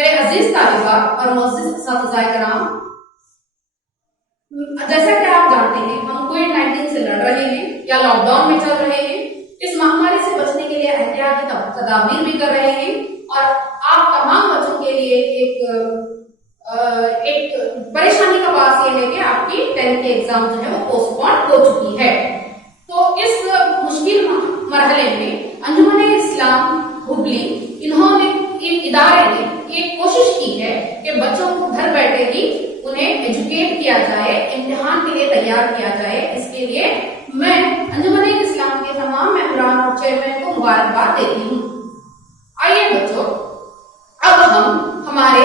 मेरे अजीज तालिबात और मुअज़्ज़िज़ असातिज़ाए कराम, जैसा कि आप जानते हैं हम कोविड-19 से लड़ रहे हैं या लॉकडाउन में चल रहे हैं। इस महामारी से बचने के लिए एहतियाती तदाबीर भी कर रहे हैं और आप तमाम बच्चों के लिए एक परेशानी का बात यह है कि आपकी 10th के एग्जाम जो है वो पोस्टपोन हो चुकी है। तो इस मुश्किल मरहले में अंजुमन इस्लाम हुबली इन इदारे ने एक कोशिश की है कि बच्चों को घर बैठे ही उन्हें एजुकेट किया जाए, इम्तिहान के लिए तैयार किया जाए। इसके लिए मैं अंजुमन इस्लाम के तमाम मेंबरान और चेयरमैन को मुबारकबाद देती हूँ। आइए बच्चों, अब हम हमारे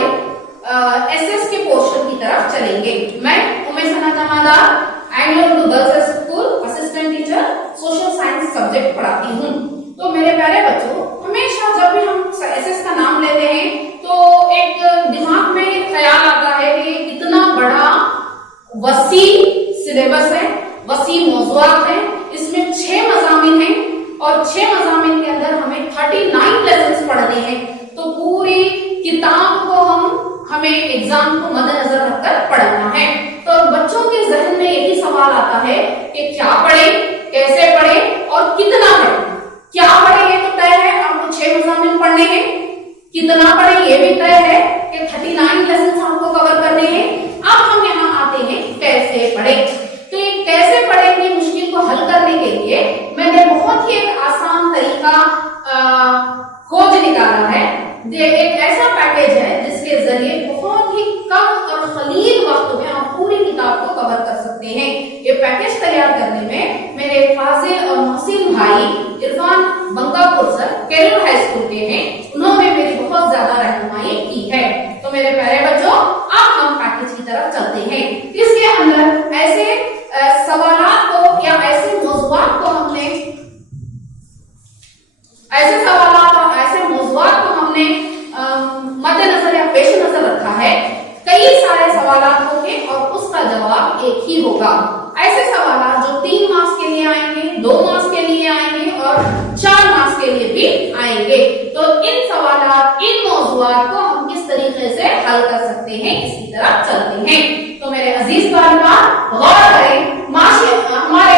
एसएस के पोर्शन की तरफ चलेंगे। मैं उम्मे सना जमादार Anglo Urdu girls school assistant teacher social science subject पढ़ाती हूँ। तो मेरे प्यारे बच्चों, हमेशा जब भी हम एसएस का नाम लेते हैं तो एक दिमाग में ख्याल आता है कि इतना बड़ा वसी सिलेबस है, वसी मौज़ूआत है, इसमें 6 मज़ामिन हैं और 6 मज़ामिन के अंदर हमें 39 लेसन्स पढ़ने हैं। तो पूरी किताब को हमें एग्जाम को मद्देनजर रखकर पढ़ना है। तो बच्चों के जहन में यही सवाल आता है कि क्या पढ़े, कैसे पढ़े और कितना पढ़े। क्या पढ़े ये तो तय है, आपको 6 मज़ामिन पढ़ने हैं। कितना पढ़े ये भी तय है कि 39 लेसन आपको कवर करने हैं। अब हम यहाँ आते हैं कैसे पढ़े। तो ये कैसे पढ़े की मुश्किल को हल करने के लिए मैंने बहुत ही एक आसान तरीका खोज निकाला है। ये एक ऐसा पैकेज है जिसके जरिए बहुत ही कम और कलील वक्त में आप पूरी किताब को कवर कर सकते हैं। ये पैकेज तैयार करने में मेरे फाजिल और मोहसिन भाई Irfan Bangapur sir career high school के हैं, उन्होंने मेरी बहुत ज्यादा रहनुमाई की है। तो मेरे प्यारे बच्चों, अब हम पैकेज की तरफ चलते हैं। इसके अंदर ऐसे सवालात को या ऐसे मौज़ूआत को हमने मद्देनजर या पेश नजर रखा है। कई सारे सवालात होंगे और उसका जवाब एक ही होगा। ऐसे सवालात जो 3 मार्क्स के लिए आएंगे, 2 मार्क्स के लिए आएंगे और 4 मार्क्स के लिए भी आएंगे। तो इन सवालात, इन मौज़ूआत को हम किस तरीके से हल कर सकते हैं, इसकी तरफ चलते हैं। तो मेरे अजीज तालिबात गौर करें, हमारे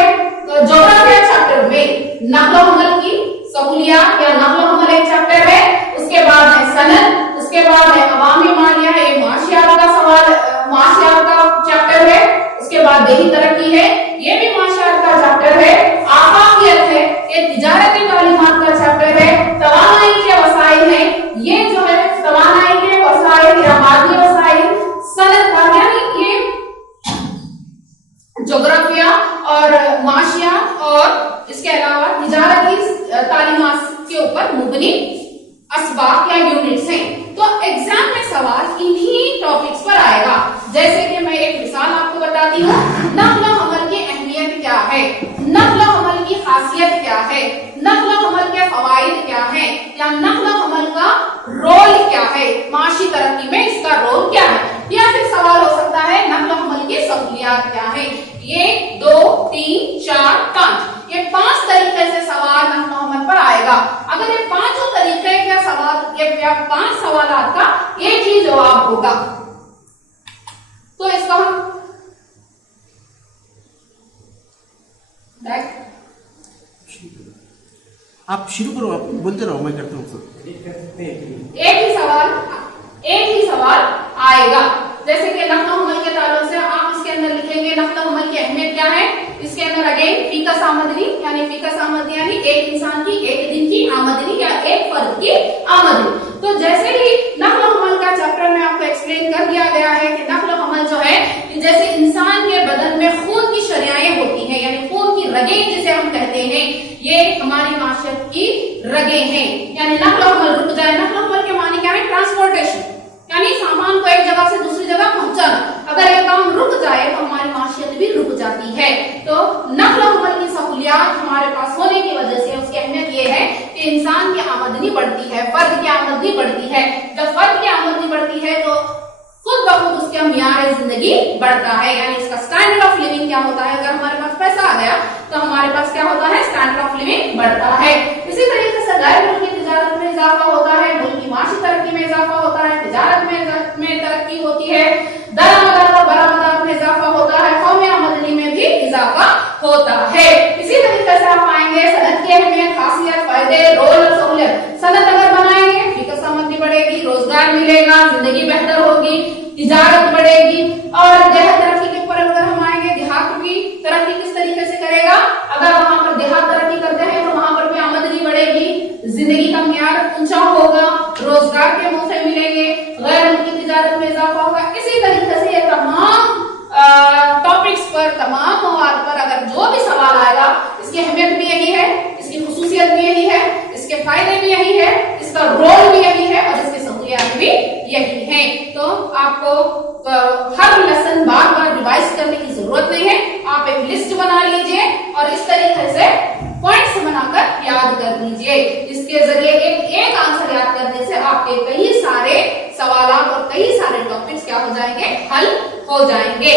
ज्योग्राफी चैप्टर में नक्ल हमल की सहूलियात या नक्ल हमल एक चैप्टर है, उसके बाद है सनद, उसके बाद है अवामी मालिया, ये माशियात का सवाल, माशियात का चैप्टर है। उसके बाद देही तरक्की है, ये भी माशियात का चैप्टर है। आफाकियत है, ये तिजारती तालीमात का चैप्टर है। तवानाई के वसाइल है, ये जो है तवानाई के वसाइल या मादी वसाइल। सनद का यानी ये ज्योग्राफिया और माशियात और इसके अलावा तिजारती तालीमात के ऊपर मुबनी असबाब या यूनिट्स हैं। तो एग्जाम में सवाल इन्हीं टॉपिक्स पर आएगा। जैसे कि मैं एक मिसाल आपको बताती हूँ, नक्ल हमल की अहमियत क्या है, नक्ल हमल की खासियत क्या है, नक्ल हमल के फवाइद क्या है, या नक्ल हमल का रोल क्या है, माशी तरक्की में इसका रोल क्या है। या फिर सवाल हो सकता है नक्ल हमल की सहूलियात क्या है। 1 2 3 4 5 ये 5 तरीके से सवाल नक्ल हमल पर आएगा। अगर ये 5 तरीके के सवाल, ये 5 सवालात का एक ही जवाब होगा, तो इसका हम आप शुरू करो, आप बोलते रहो, मैं करता हूँ। एक ही सवाल आएगा। जैसे कि नक्ल हमल के ताल्लुक से आप इसके अंदर लिखेंगे नक्ल हमल की अहमियत क्या है। इसके अंदर अगेन फीकस आमदनी यानी एक इंसान की एक दिन की आमदनी या एक फर्द की आमदनी। तो जैसे ही नक्ल हमल का चैप्टर में आपको एक्सप्लेन कर दिया गया है कि नक्ल हमल जो है जैसे इंसान के बदन में खून की शरियाएं होती हैं, यानी खून की रगें जिसे हम कहते हैं, ये हमारी माशरत की रगें हैं। यानी नक्ल हमल रुक जाए, नक्ल हमल के माने क्या है, ट्रांसपोर्टेशन, यानी सामान को एक जगह से दूसरी जगह पहुंचाना। अगर ये काम रुक जाए तो हमारी माशियत भी रुक जाती है। तो नक्ल हमल की सहूलियात हमारे पास होने की वजह से उसकी अहमियत ये है कि इंसान की आमदनी बढ़ती है, फर्द की आमदनी बढ़ती है। जब फर्द की आमदनी बढ़ती है तो खुद ब खुद उसका मियार जिंदगी बढ़ता है, यानी इसका स्टैंडर्ड ऑफ लिविंग क्या होता है। अगर हमारे पास पैसा आ गया तो हमारे पास क्या होता है, स्टैंडर्ड ऑफ लिविंग बढ़ता है। इसी तरीके से गैर मुल्की तिजारत में इजाफा होता है, मुल्क की माशी तरक्की में इजाफा होता है, तिजारत में तरक्की होती है, दरामदात और बरामदात में इजाफा होता है, कौम आमदनी में भी इजाफा होता है। इसी तरीके से आप पाएंगे सनत की अहमियत, खासियत, फायदे, रोल और सहूलियत। सनत अगर बनाएंगे फिक्र समझनी बढ़ेगी, रोजगार मिलेगा, जिंदगी बेहतर होगी, तिजारत बढ़ेगी। और देहात तरक्की के ऊपर अगर हम आएंगे, देहात की तरक्की किस तरीके से करेगा, अगर वहां पर देहात तरक्की करते हैं तो वहां पर भी आमदनी बढ़ेगी, जिंदगी का मियार ऊंचा होगा, रोजगार के मौके मिलेंगे, गैर मुल्की तिजारत में इजाफा होगा। इसी तरीके से ये तमाम टॉपिक्स पर, तमाम मवाद पर अगर जो भी सवाल आएगा, इसकी अहमियत भी यही है, इसकी खुसूसियत भी यही है, इसके फायदे भी यही है, इसका रोल भी यही है और इसकी सहूलियत भी यही है। तो आपको हर लेसन बार बार रिवाइज करने की जरूरत नहीं है, आप एक लिस्ट बना लीजिए और इस तरीके से पॉइंट्स बनाकर याद कर लीजिए। इसके जरिए एक आंसर याद करने से आपके कई सारे सवालात और कई सारे टॉपिक्स क्या हो जाएंगे, हल हो जाएंगे।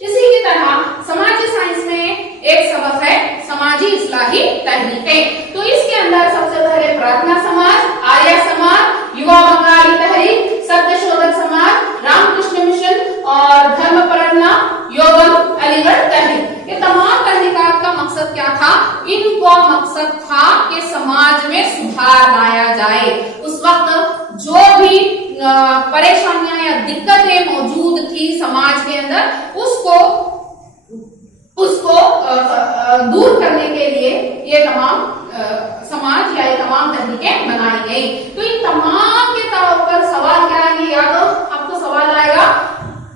इसी की तरह समाजी साइंस में एक सबक है समाजी इस्लाही तहरीकें। तो इसके अंदर सबसे पहले प्रार्थना समाज, आर्य समाज, युवा बंगाली तहरीक, सत्य शोधक समाज, रामकृष्ण मिशन और धर्म परगना योगम अलीगढ़ तहरीक। ये तमाम तहरीकात का मकसद क्या था? इनका मकसद था कि समाज में सुधार लाया जाए। उस वक्त जो भी परेशानियां या दिक्कतें मौजूद थी समाज के अंदर, उसको दूर करने के लिए ये तमाम समाज या ये तमाम तहरीकें बनाई गई। तो इन तमाम के तौर पर सवाल क्या आएंगे? या तो आपको सवाल आएगा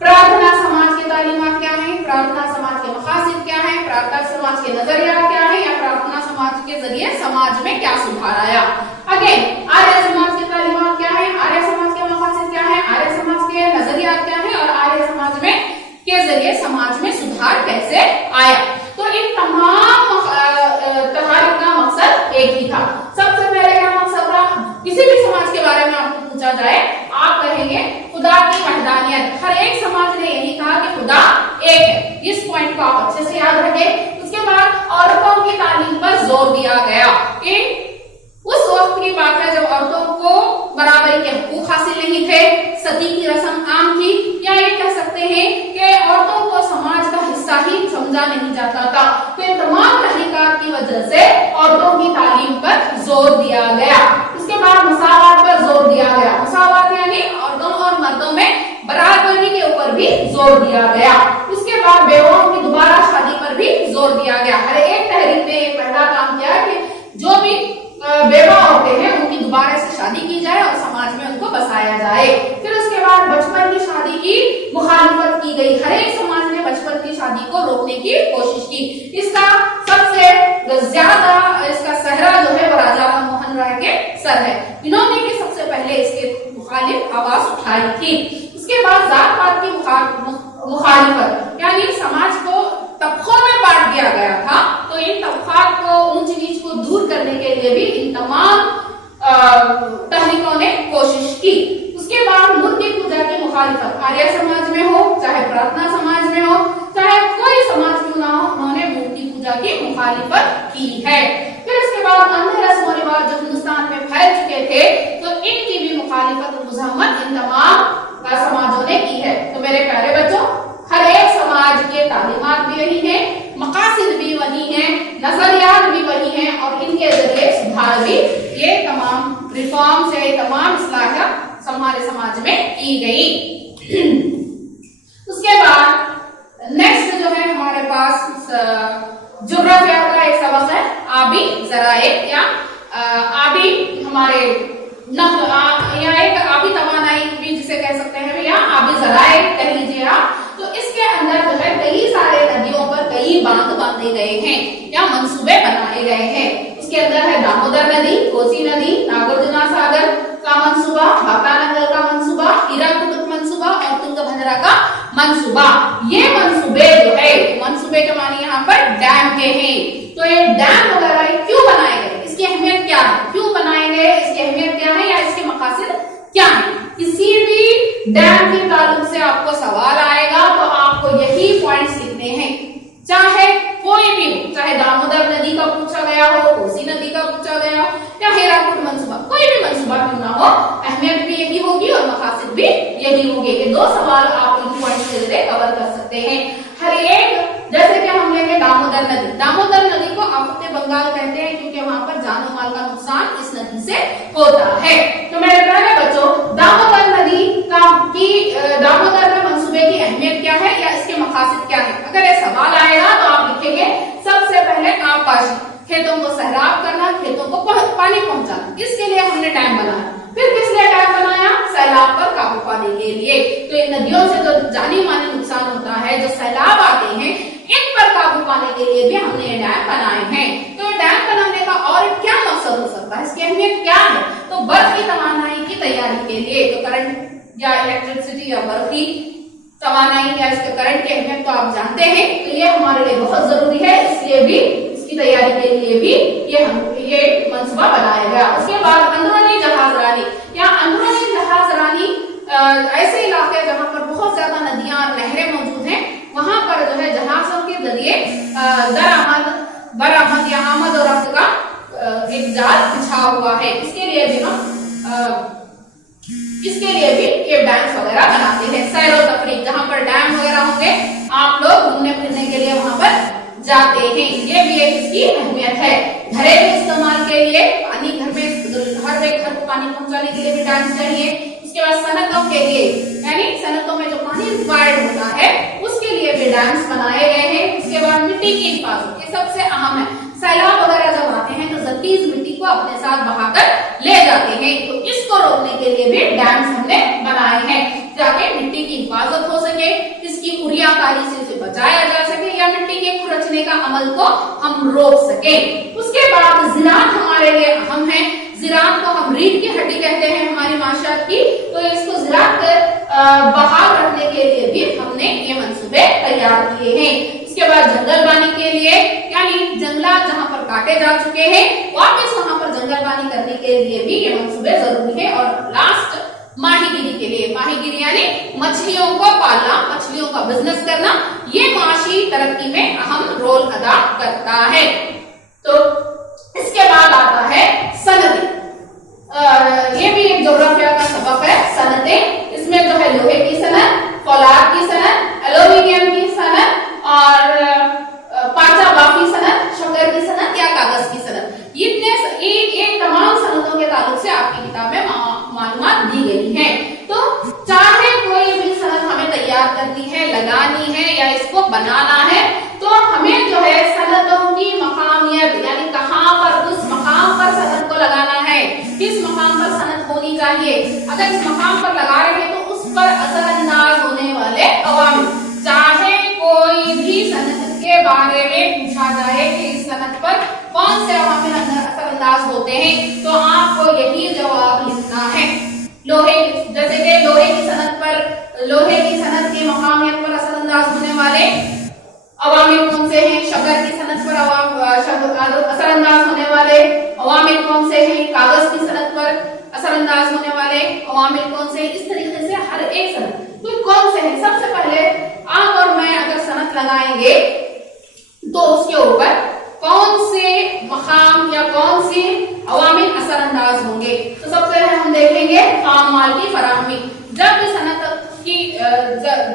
प्रार्थना समाज की तालीमात क्या है, प्रार्थना समाज के मकासद क्या है, प्रार्थना समाज के नजरिया क्या है, या प्रार्थना समाज के जरिए समाज में क्या सुधार आया। अगेन आर्य समाज की तालीमात क्या है, आर्य समाज के मकासद क्या है, आर्य समाज के नजरिया क्या है और आर्य समाज में के जरिए समाज में सुधार कैसे आया। तो इन तमाम तहरीक का मकसद एक ही था। सबसे पहले क्या मकसद था? किसी भी समाज के बारे में आपको पूछा जाए, आप कहेंगे खुदा की वहदानियत। हर एक समाज ने यही कहा कि खुदा एक है। इस पॉइंट को आप अच्छे से याद रखें। उसके बाद औरतों की तालीम पर जोर दिया गया कि उस वक्त की बात है जब औरतों को बराबरी के हकूक हासिल नहीं थे, सती की रस्म आम थी, या ये कह सकते हैं कि औरतों को समाज का हिस्सा ही समझा नहीं जाता था। तो इन तमाम तहरीकात की वजह से औरतों की तालीम पर जोर दिया गया। उसके बाद मसावात पर जोर दिया गया। मसावात यानी औरतों और मर्दों में बराबरी के ऊपर भी जोर दिया गया। उसके बाद बेवाओं की दोबारा शादी पर भी जोर दिया गया। हर एक तहरीक ने पहला काम किया कि जो भी बेवा औरतें हैं उनकी दोबारा से शादी की जाए और समाज में उनको बसाया जाए। फिर उसके बाद बचपन की शादी की मुखालिफत की गई। हर एक समाज ने बचपन की शादी को रोकने की कोशिश की। इसका सबसे ज्यादा इसका सहरा जो है वो राजा राममोहन राय के सर है। इन्होंने ही सबसे पहले इसके मुखालिफ आवाज उठाई थी। उसके बाद जात पात की मुखालिफत यानी समाज को तबकों में बांट दिया गया था। तो इन तबकात को, ऊंच नीच को दूर करने के लिए भी इन तमाम तहरीकों ने कोशिश की। उसके बाद मूर्ति पूजा की मुखालिफत आर्य समाज में हो, चाहे प्रार्थना समाज में हो, चाहे कोई समाज क्यों ना हो, उन्होंने मूर्ति पूजा की मुखालिफत की है। फिर उसके बाद अन्य रस्म और रिवाज जो हिंदुस्तान में फैल चुके थे, तो इनकी भी मुखालिफत और मुजम्मत इन तमाम समाजों ने की है। तो मेरे प्यारे बच्चों, हर एक समाज के तालीमात भी वही है, मकासद भी वही है, नजरियात भी वही है और इनके जरिए सुधार भी, ये तमाम रिफॉर्म्स है, तमाम इस्लाहात हमारे समाज में की गई। उसके बाद नेक्स्ट जो है हमारे पास ज्योग्राफिया का एक सबक है आबी जराए या आबी हमारे या एक आबी तवानाई भी जिसे कह सकते हैं या आबी जराए कह लीजिए आप। तो इसके अंदर जो है कई सारे नदियों पर कई बांध बांधे गए हैं या मंसूबे बनाए गए हैं। उसके अंदर है दामोदर नदी, कोसी नदी, नागार्जुन सागर का मंसूबा, भाकरानंगल का मंसूबा, हीराकुद मंसूबा और तुंगभद्रा का मंसूबा। ये मंसूबे जो है, मंसूबे के मानी यहाँ पर डैम के हैं। तो ये डैम वगैरह क्यों बनाए गए, इसकी अहमियत क्या है, क्यों बनाए गए, इसकी अहमियत क्या है या इसके मकासद क्या है। किसी भी डैम के ताल्लुक से आपको सवाल आएगा तो आपको यही पॉइंट्स लिखने हैं, चाहे कोई भी हो, चाहे दामोदर नदी का पूछा गया हो, कोसी नदी का पूछा गया हो या हीराकुद मंसूबा, कोई भी मंसूबा क्यों ना हो, अहमियत भी यही होगी और मकासद भी यही होंगे। ये दो सवाल आप इन पॉइंट से कवर कर सकते हैं। हर एक, जैसे कि हम लेंगे दामोदर नदी। दामोदर नदी को आफते बंगाल कहते हैं क्योंकि वहां पर जानो माल का नुकसान इस नदी से होता है। तो मेरे प्यारे बच्चों, दामोदर नदी दामोदर में मंसूबे की अहमियत क्या है या इसके मकासद क्या है, अगर ये सवाल आएगा तो आप लिखेंगे सबसे पहले आबपाशी, खेतों को सैराब करना, खेतों को पानी पहुंचाना, इसके लिए हमने डैम बनाया। फिर किस लिए डैम बनाया? सैलाब पर काबू पाने के लिए। तो इन नदियों से जो जानी मानी नुकसान होता है, जो सैलाब आते हैं, इन पर काबू पाने के लिए भी हमने ये डैम बनाए हैं। तो डैम बनाने का और क्या मकसद हो सकता है, इसकी अहमियत क्या है? तो बर्फ की तवानाई की तैयारी के लिए। तो करंट या इलेक्ट्रिसिटी या बर्फ की तवानाई या इसके करंट की अहमियत तो आप जानते हैं, तो ये हमारे लिए बहुत जरूरी है, इसलिए भी इसकी तैयारी के लिए भी ये मंसूबा बनाया गया। उसके बाद अंदरूनी जहाजरानी या अंदरूनी जहाजरानी ऐसे इलाके जहां पर बहुत ज्यादा नदियां और नहरें मौजूद हैं, वहां पर जो है जहाजों के जरिए बरामद या आमद और रफ्त का एक जाल बिछा हुआ है। इसके लिए भी ये डैम्स वगैरह बनाते हैं। सैरो तफरीह, जहां पर डैम वगैरह होंगे, आप लोग घूमने फिरने के लिए वहां पर जाते हैं, ये भी एक इसकी अहमियत है। घरेलू इस्तेमाल के लिए पानी घर में हर एक घर को पानी पहुंचाने के लिए भी डैम्स चाहिए। उसके बाद सनतों के लिए, यानी सनतों में जो पानी रिक्वायर्ड होता है उसके लिए भी डैम्स बनाए गए हैं। उसके बाद मिट्टी की हिफाजत, ये सबसे अहम है। सैलाब वगैरह जब आते हैं तो जकीज मिट्टी को अपने साथ बहाकर ले जाते हैं, तो इसको रोकने के लिए भी डैम्स हमने बनाए हैं, ताकि मिट्टी की हिफाजत हो सके, इसकी कुरियाकारी से इसे बचाया जा सके या मिट्टी के खुरचने का अमल को हम रोक सके। उसके बाद ज़िराअत हमारे लिए अहम है। ज़िराअत को हम रीढ़ की हड्डी कहते हैं हमारी माशरात की, तो इसको ज़िराअत बहाल रखने के लिए भी हमने ये मंसूबे तैयार किए हैं। इसके बाद जंगलबानी के लिए, यानी जंगलात जहां पर काटे जा चुके हैं वापस वहां पर जंगलबानी करने के लिए भी ये मंसूबे जरूरी है। और लास्ट माहीगिरी के लिए, माहीगिरी यानी मछलियों को पालना, मछलियों का बिजनेस करना, ये माशी तरक्की में अहम रोल अदा करता है। तो इसके बाद आता है सनतें। ये भी एक ज्योग्राफिया का सबक है, सनतें। इसमें जो है लोहे की सनत, फौलाद की सनत, एल्यूमिनियम की सनत और पांचा बाफी सनत, शक्कर की सनत या कागज की सनत, ये तमाम सनतों के ताल्लुक से आपकी किताब में मालूमात दी गई हैं। तो चाहे कोई भी सनत हमें तैयार करनी है, लगानी है या इसको बनाना है, तो हमें जो है सनतों की मकामियत, यानी कहां पर, उस मकाम पर सनत को लगाना है, किस मकाम पर सनत होनी चाहिए। अगर इस मकाम पर लगा रहे हैं तो उस पर असरअंदाज होने वाले अवामिल, चाहे कोई भी सनत के बारे में पूछा जाए कि इस सनत पर कौन से अवामिल असरअंदाज होते हैं, तो आपको यही जवाब लिखना है। लोहे, जैसे कि लोहे की सनत की मकामियत पर असरअंदाज होने वाले अवामिल कौन से हैं, शक्कर की सनत पर असरअंदाज होने वाले अवामिल कौन से हैं, कागज की सनत पर असरअंदाज होने वाले अवामिल कौन से, इस तरीके से हर एक सनत कौन से हैं। सबसे पहले आप और मैं अगर सनत लगाएंगे तो उसके ऊपर कौन से मकाम या कौन से अवामिल असरअंदाज होंगे। तो सबसे पहले हम देखेंगे खाम माल की फराहमी। जब भी सनत की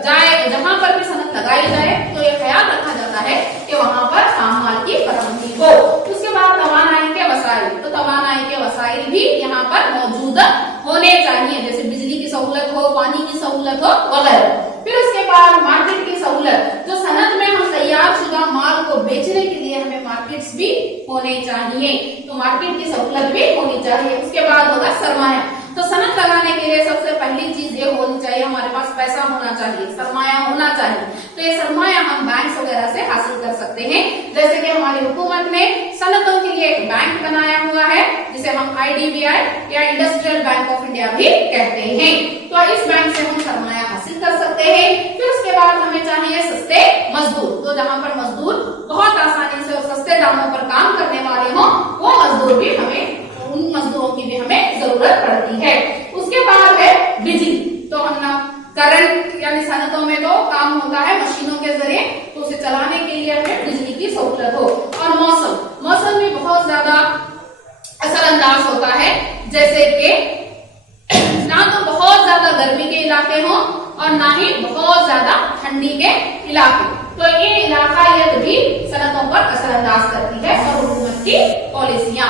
जाए, जहां पर भी सनत लगाई जाए तो ये ख्याल रखा जाता है कि वहां पर खाम माल की फराहमी हो। उसके बाद तवानाई के वसाइल, तो तवानाई के वसाइल भी यहाँ पर मौजूद होने चाहिए, जैसे बिजली की सहूलत हो, पानी की सहूलत हो वगैरह। फिर उसके बाद मार्केट की सहूलत, जो सनत में हम तैयार शुदा माल को बेचने के लिए हमें मार्केट्स भी होने चाहिए, तो मार्केट की सहूलत भी होनी चाहिए। उसके बाद होगा सरमाया। तो सनत लगाने के लिए सबसे पहली चीज ये होनी चाहिए, हमारे पास पैसा होना चाहिए, सरमाया होना चाहिए। तो ये सरमाया हम बैंक वगैरह से हासिल कर सकते हैं, जैसे कि हमारी हुकूमत ने सनतों के लिए एक बैंक बनाया हुआ है जिसे हम IDBI या इंडस्ट्रियल बैंक ऑफ इंडिया भी कहते हैं। तो इस बैंक से हम सरमाया हासिल कर सकते हैं। फिर उसके बाद हमें चाहिए सस्ते मजदूर, तो जहां पर मजदूर बहुत आसानी से और सस्ते दामों पर काम करने वाले हों, वो मजदूर भी उन मजदूरों की भी हमें जरूरत पड़ती है। उसके बाद है बिजली। तो हम करंट यानी सनतों में तो काम होता है मशीनों के जरिए, तो उसे चलाने के लिए हमें बिजली की सहूलत हो। और मौसम भी बहुत ज्यादा असरअंदाज होता है, जैसे कि ना तो बहुत ज्यादा गर्मी के और ना ही बहुत ज्यादा ठंडी के इलाके। तो ये इलाकायत भी सनतों पर असरअंदाज करती है और हुकूमत की पॉलिसियां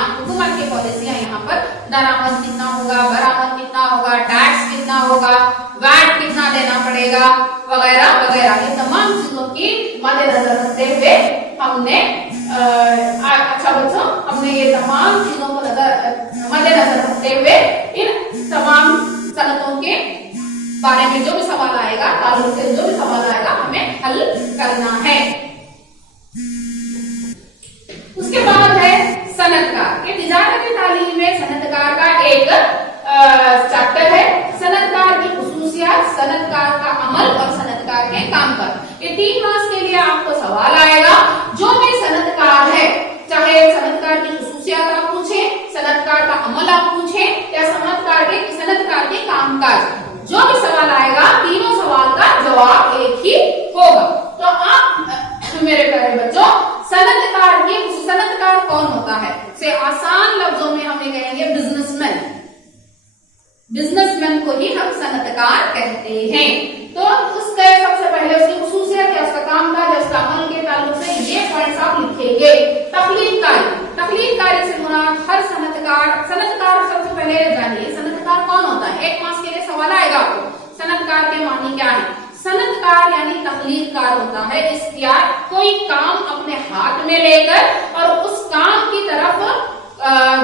यहाँ पर दरामद कितना होगा, बरामद कितना होगा, टैक्स कितना होगा, वैट कितना देना पड़ेगा वगैरह वगैरह, ये तमाम चीजों की मद्देनजर रखते हुए हमने अच्छा बच्चों, हमने ये तमाम चीजों को मद्देनजर रखते हुए इन तमाम सनतों के बारे में जो भी सवाल आएगा, ताल्लुक से जो भी सवाल आएगा हमें हल करना है। उसके बाद है सनदकार। ये तिजारत तालीम में सनदकार का एक चैप्टर है। सनदकार की खुसूसियात, सनदकार का अमल और सनदकार के काम पर। ये 3 मार्क्स के लिए आपको सवाल आएगा। जो भी सनदकार है, चाहे सनदकार की खुसूसियात आप पूछें, सनदकार का अमल आप पूछें या सनदकार के कामकाज, जो भी सवाल आएगा तीनों सवाल का जवाब एक ही होगा। तो आप मेरे प्यारे बच्चों, सनदकार कौन होता है? से आसान लफ्जों में हम ये कहेंगे बिजनेसमैन। बिजनेसमैन को ही हम सनदकार कहते हैं। तो उसके सबसे पहले उसकी खुसूसियत है, उसका कामकाज है, उसका अमल के ताल्लुक से ये पॉइंट्स आप लिखेंगे। तकलीदकारी से मुराद हर सनदकार सबसे पहले जानिए सनदकार कौन होता है। 1 मार्क्स के लिए सवाल आएगा आपको, सनदकार के मानी क्या है। सनदकार यानी तकलीदकार होता है इख्तियार, कोई काम अपने हाथ में लेकर और उस काम की तरफ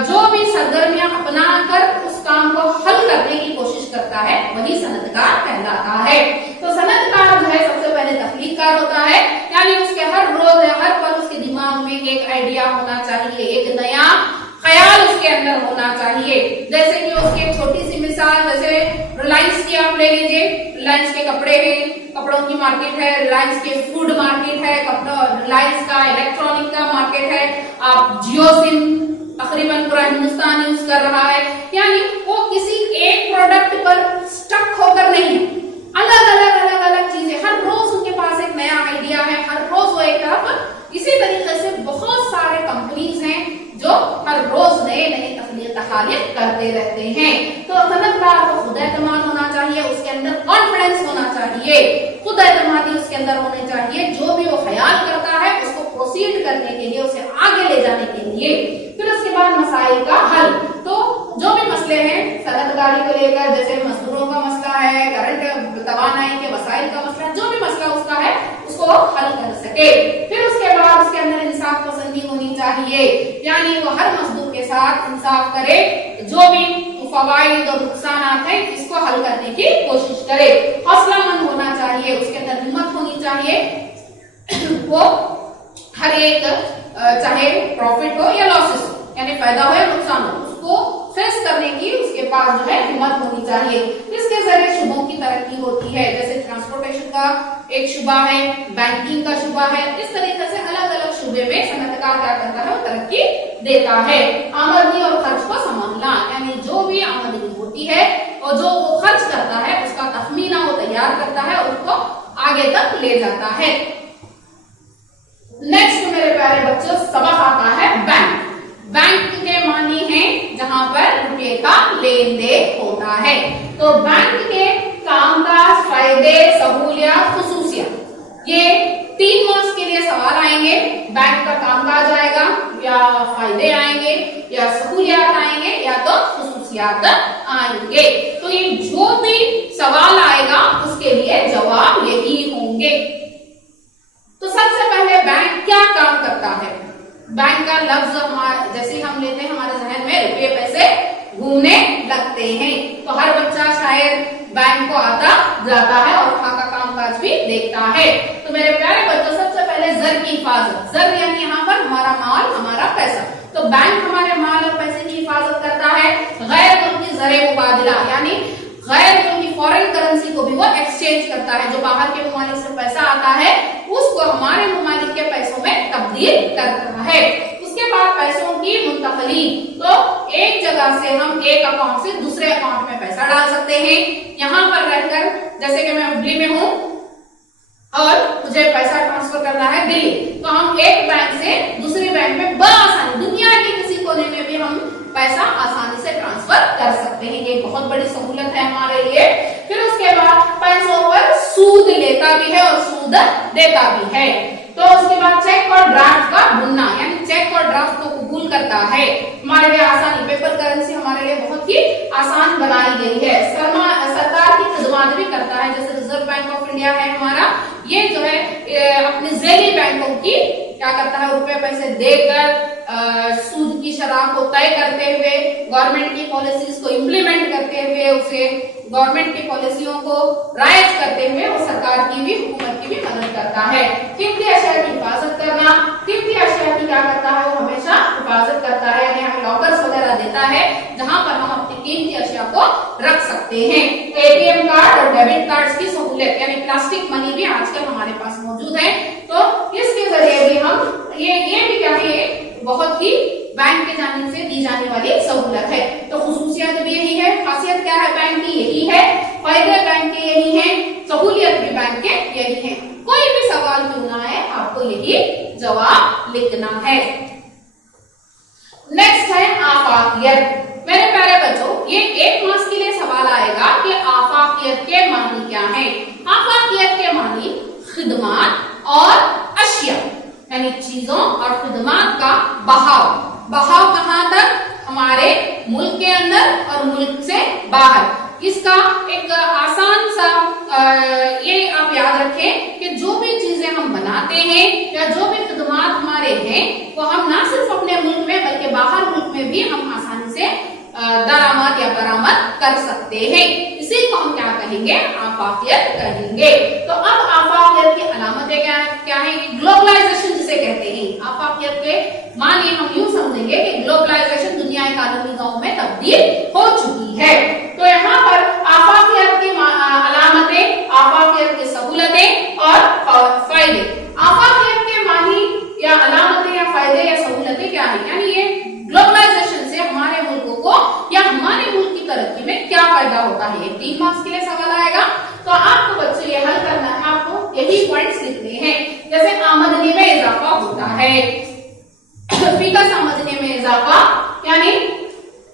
जो भी सरगर्मियां अपना कर उस काम को हल करने की कोशिश करता है, वही सनदकार कहलाता है। तो सनदकार जो है सबसे पहले तकलीदकार होता है, यानी उसके हर रोज या हर पल उसके दिमाग में एक आइडिया होना चाहिए, एक नया ख्याल उसके अंदर होना चाहिए। जैसे कि उसकी एक छोटी सी मिसाल, जैसे रिलायंस की आप ले लीजिए। रिलायंस के कपड़े हैं, कपड़ों की मार्केट है, रिलायंस के फूड मार्केट है, रिलायंस का इलेक्ट्रॉनिक का मार्केट है। आप जियो सिम तकरीबन पूरा हिंदुस्तान यूज कर रहा है, यानी वो किसी एक प्रोडक्ट पर स्टक होकर नहीं, अलग चीजें, हर रोज उनके पास एक नया आइडिया है, हर रोज वो एक तरफ। इसी तरीके से बहुत सारे कंपनीज हैं जो हर रोज नए तखालियत करते रहते हैं। तो सनदकार को खुद एतमाद होना चाहिए, उसके अंदर कॉन्फिडेंस होना चाहिए, खुद एतमादी उसके अंदर होने चाहिए। जो भी वो ख्याल करता है उसको प्रोसीड करने के लिए, उसे आगे ले जाने के लिए। फिर उसके बाद मसाइल का हल। तो जो भी मसले हैं सनदकारी को लेकर, जैसे मजदूरों का मसला है, करंट तवानाई के मसाइल का मसला, जो भी मसला उसका है उसको हल कर सके। फिर उसके बाद उसके अंदर इंसाफ पसंदी होनी चाहिए, यानी वो हर मजदूर के साथ इंसाफ करे, जो भी फवाइद और नुकसान है इसको हल करने की कोशिश करे। हौसलामंद होना चाहिए, उसके अंदर हिम्मत होनी चाहिए। वो हर एक चाहे प्रॉफिट हो या लॉसेस हो, यानी फायदा हो या नुकसान हो, उसको फेस करने की उसके पास जो है हिम्मत होनी चाहिए। इसके जरिए शुबों की तरक्की होती है, जैसे ट्रांसपोर्टेशन का एक शुबा है, बैंकिंग का शुबा है। इस तरीके से अलग अलग शुबे में सनदकार क्या करता है, वो तरक्की देता है। आमदनी और खर्च को समझना, यानी जो भी आमदनी होती है और जो वो खर्च करता है उसका तखमीना वो तैयार करता है, उसको आगे तक ले जाता है। नेक्स्ट मेरे प्यारे बच्चों सबक आता है बैंक। बैंक के मानी है जहां पर रुपये का लेन देन होता है। तो बैंक के कामकाज, फायदे, सहूलियत, खुसूसियत, ये 3 मार्क्स के लिए सवाल आएंगे। बैंक का कामकाज आएगा, या फायदे आएंगे, या सहूलियत आएंगे, या तो खुसूसियत आएंगे। तो ये जो भी सवाल आएगा उसके लिए जवाब यही होंगे। तो सबसे पहले बैंक क्या काम करता है? बैंक का लफ्ज जैसे हम लेते हैं हमारे जहन में रुपये पैसे घूमने लगते हैं। तो हर बच्चा शायद बैंक को आता जाता है और वहां का कामकाज भी देखता है। तो मेरे प्यारे बच्चों सबसे पहले जर की हिफाजत, जर यानी यहाँ पर हमारा माल, हमारा पैसा। तो बैंक हमारे माल और पैसे की हिफाजत करता है। गैर मुल्की ज़र मुबादला, यानी गैर मुल्की फॉरेन करेंसी को भी वो एक्सचेंज करता है। जो बाहर के ममालिक से पैसा आता है उसको हमारे ममालिक के पैसों में तब्दील करता है। उसके बाद पैसों की मुंतकली, तो एक जगह से हम एक अकाउंट से दूसरे अकाउंट में पैसा डाल सकते हैं। यहाँ पर रहकर, जैसे कि मैं हुबली में हूँ और मुझे पैसा ट्रांसफर करना है दिल्ली, तो हम एक बैंक से दूसरे बैंक में बआसानी दुनिया के किसी कोने में भी हम पैसा आसानी से ट्रांसफर कर सकते हैं। ये बहुत बड़ी सहूलत है हमारे लिए। फिर उसके बाद पैसों पर सूद लेता भी है और सूद देता भी है। तो उसके बाद चेक और ड्राफ्ट का बुनना, यानी चेक और ड्राफ्ट को कबूल करता है। हमारे लिए आसानी, पेपर करेंसी हमारे लिए बहुत ही आसान बनाई गई है। सरकार की खिदमत भी करता है, जैसे रिजर्व बैंक ऑफ इंडिया है हमारा, ये जो है अपने ज़ैली बैंकों की क्या करता है, रुपए पैसे देकर सूद की शरह को तय करते हुए, गवर्नमेंट की पॉलिसीज को इम्प्लीमेंट करते हुए, उसे गवर्नमेंट की पॉलिसियों को राइज करते हुए वो सरकार की भी, हुकूमत की भी मदद करता है। कीमती अशिया की हिफाजत करना, कीमती अशिया की क्या करता है, वो हमेशा हिफाजत करता है, यानी हमें लॉकर्स वगैरह देता है जहां पर हम अपनी कीमती अशिया को रख सकते हैं। एटीएम कार्ड और डेबिट कार्ड्स की सहूलियत, यानी प्लास्टिक मनी भी आजकल हमारे पास मौजूद है, तो इसके जरिए भी हम ये भी क्या है, बहुत ही बैंक के जाने से दी जाने वाली सहूलत है। तो खुसूसियत भी यही है, खासियत क्या है बैंक की यही है, फायदे बैंक के यही है, सहूलियत भी बैंक के यही है। कोई भी सवाल क्यों ना है, आपको यही जवाब लिखना है। नेक्स्ट है आफाकियत। मेरे प्यारे बच्चों, ये एक मार्क्स के लिए सवाल आएगा कि आफाकियत के मानी क्या है। आफाकियत के मानी खिदमत और अशिया, यानी चीजों और खिदमत का बहाव। बहाव कहां तक, हमारे मुल्क के अंदर और मुल्क से बाहर। इसका एक आसान सा ये आप याद रखें कि जो भी चीजें हम बनाते हैं या जो भी खिदमत हमारे हैं, वो हम ना सिर्फ अपने मुल्क में बल्कि बाहर मुल्क में भी हम आसानी से दरामद या बरामद कर सकते हैं। इसी को हम क्या कहेंगे, आफाकियत कहेंगे। तो अब आफाकियत की अलामतें क्या है, ग्लोबलाइजेशन जिसे कहते हैं। आफाकियत के माने हम यूं समझेंगे कि ग्लोबलाइजेशन दुनिया के आलमी गांव में तब्दील हो चुकी है। तो यहाँ पर आफाकियत की अलामतें, आफाकियत की सहूलतें और फायदे। आफाकियत के मानी या अलामतें या फायदे या सहूलतें क्या है, यानी ये ग्लोबलाइजेशन से हमारे मुल्कों को या हमारे मुल्क की तरक्की में क्या फायदा होता है। 3 मार्क्स के लिए सवाल आएगा, तो आपको बच्चों ये हल करना है, आपको यही पॉइंट्स लिखने हैं। जैसे आमदनी में इजाफा होता है, फीकस आमदनी में इजाफा, यानी